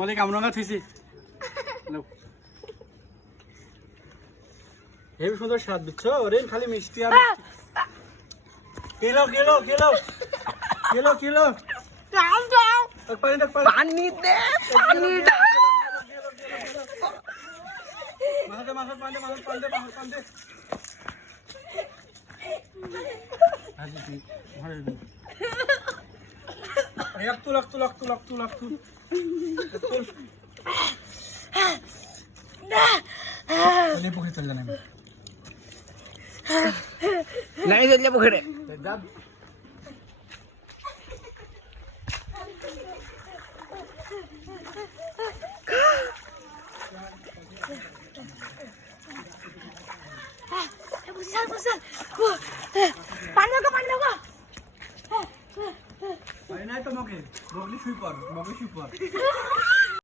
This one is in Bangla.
বলে কামরাঙ্গা থুইছি হেবি সুন্দর স্বাদ বুঝছো ওরে খালি মিষ্টি আর kilo kilo kilo kilo kilo পানি দে পানি দে পানি দে মাথা মাথা পানি মাথা পানি দে মাথা পানি দে আজি তুই ঘরে দে এক তুলাক তুলাক তুলাক তুলাক তুল চলে পুকুরে চলে যাবে নাই চলে পুকুরে পানি নাই তো মগে বগলি শুই পড় মগে শুই পড়